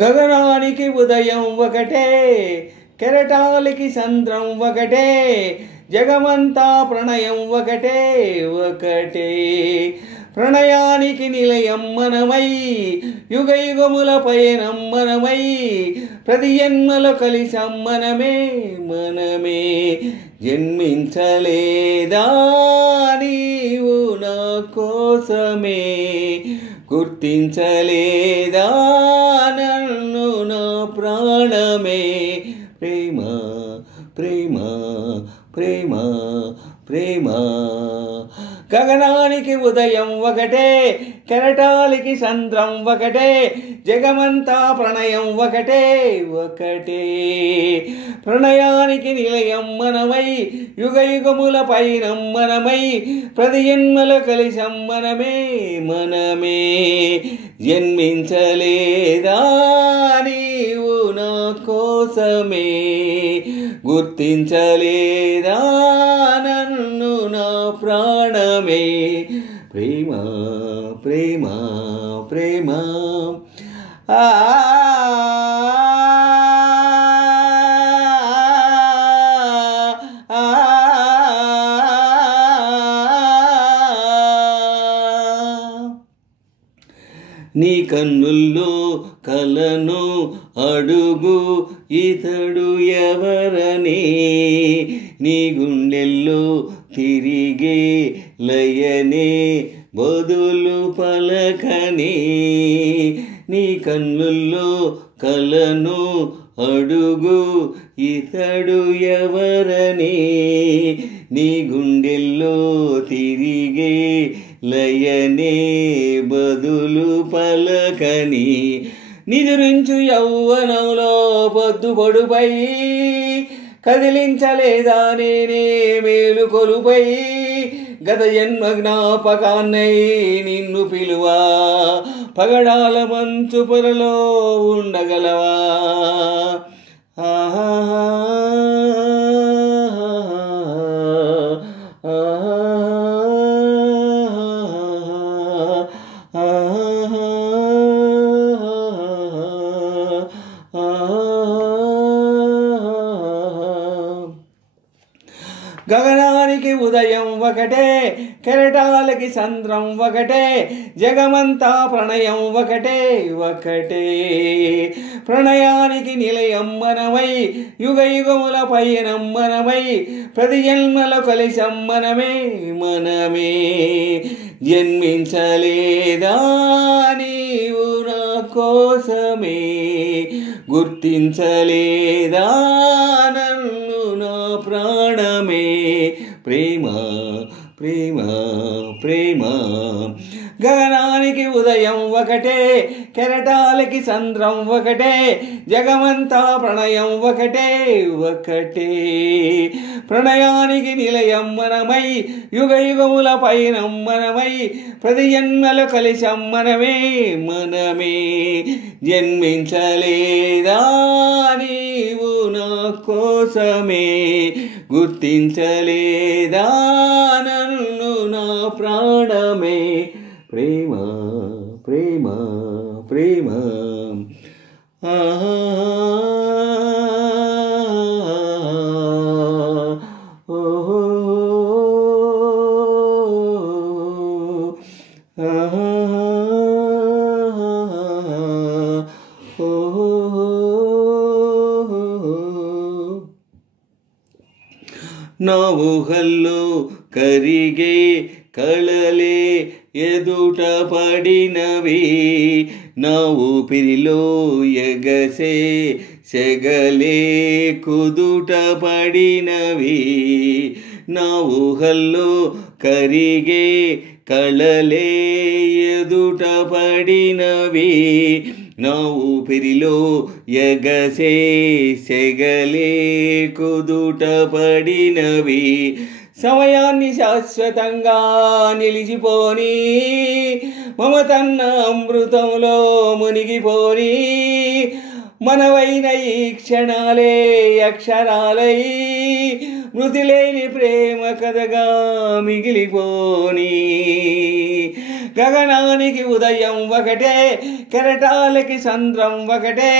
గగనానికి ఉదయం ఒకటే, కెరటాలకి సంద్రం ఒకటే, జగమంతా ప్రణయం ఒకటే ఒకటే. ప్రణయానికి నిలయం మనమై, యుగయుగముల పయనం మనమై, ప్రతి జన్మలో కలిసాం మనమే మనమే. జన్మించలేదా నీవు నా కోసమే, గుర్తించలేదా నన్ను నా ప్రాణమే. ప్రేమ ప్రేమ ప్రేమ ప్రేమ. గగనానికి ఉదయం ఒకటే, కెరటాలకి సంద్రం ఒకటే, జగమంతా ప్రణయం ఒకటే ఒకటే. ప్రణయానికి నిలయం మనమై, యుగయుగముల పైనం మనమై, ప్రతి జన్మలో కలిసాం మనమే మనమే. జన్మించలేదా నీవు నా కోసమే, గుర్తించలేదా నన్ను నా ప్రాణమే. ప్రేమ ప్రేమ ప్రేమ. నీ కన్నుల్లో కలను అడుగు ఇతడు ఎవరని, నీ గుండెల్లో తిరిగే లయనే బదులు పలకని. నీ కన్నుల్లో కలను అడుగు ఇతడు ఎవరని, నీ గుండెల్లో తిరిగే లయనే బదులు పలకని. నిదురించు యౌవనంలో పొద్దుపొడుపై, కదిలించలేదా నేనే మేలుకొలుపై. గత జన్మ జ్ఞాపకాన్నై నిన్ను పిలువా, పగడాల మంచు పొరలో ఉండగలవా. ఆహా గగనానికి ఉదయం ఒకటే, కెరటాలకి సంద్రం ఒకటే, జగమంతా ప్రణయం ఒకటే ఒకటే. ప్రణయానికి నిలయం మనమై, యుగయుగముల పయనం మనమై, ప్రతి జన్మలో కలిసాం మనమే మనమే. జన్మించలేదా నీవు నా కోసమే, గుర్తించలేదా నన్ను నా ప్రాణమే. ప్రేమ ప్రేమ ప్రేమ. గగనానికి ఉదయం ఒకటే, కెరటాలకి సంద్రం ఒకటే, జగమంతా ప్రణయం ఒకటే ఒకటే. ప్రణయానికి నిలయం మనమై, యుగయుగముల పయనం మనమై, ప్రతి జన్మలో కలిసాం మనమే మనమే. జన్మించలేదా నీవు నా కోసమే, గుర్తించలేదా నన్ను నా ప్రాణమే. ప్రేమ ప్రేమ ప్రేమ. ఆహా ఓహో ఆహా ఓహో. నా ఊహల్లో కరిగే కళలే ఎదుట పడినవి, నా ఊపిరిలో ఎగసే సెగలే కుదుట పడినవి. నా ఊహల్లో కరిగే కళలే ఎదుట పడినవి, నా ఊపిరిలో ఎగసే సెగలే కుదుట పడినవి సమయాన్ని శాశ్వతంగా నిలిచిపోని మమతన్న అమృతంలో మునిగిపోని మనవైన ఈ క్షణాలే అక్షరాలై మృతిలేని ప్రేమ కథగా మిగిలిపోని గగనానికి ఉదయం ఒకటే కెరటాలకి సంద్రం ఒకటే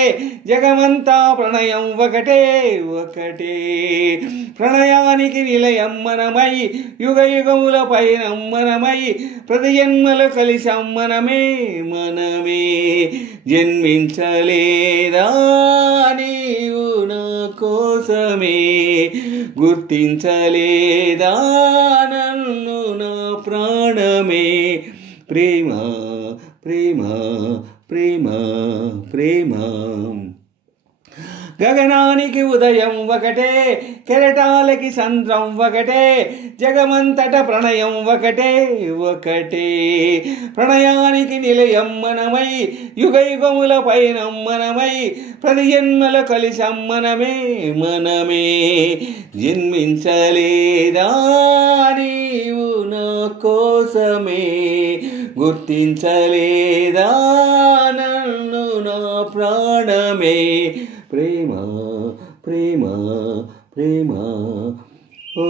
జగమంతా ప్రణయం ఒకటే ఒకటే ప్రణయానికి నిలయం మనమై యుగ యుగముల పైన మనమై ప్రతి జన్మలు కలిసాం మనమే మనమే జన్మించలేదా నీవు నా కోసమే గుర్తించలేదా నన్ను నా ప్రాణమే ప్రేమ ప్రేమ ప్రేమ ప్రేమ గగనానికి ఉదయం ఒకటే కెరటాలకి సంద్రం ఒకటే జగమంతట ప్రణయం ఒకటే ఒకటే ప్రణయానికి నిలయం మనమై యుగ యుగముల పైన మనమై ప్రతి జన్మల కలిసాం మనమే మనమే జన్మించలేదా నీవు నా కోసమే గుర్తించలేదా నన్ను నా ప్రాణమే ప్రేమ ప్రేమ ప్రేమ ఓ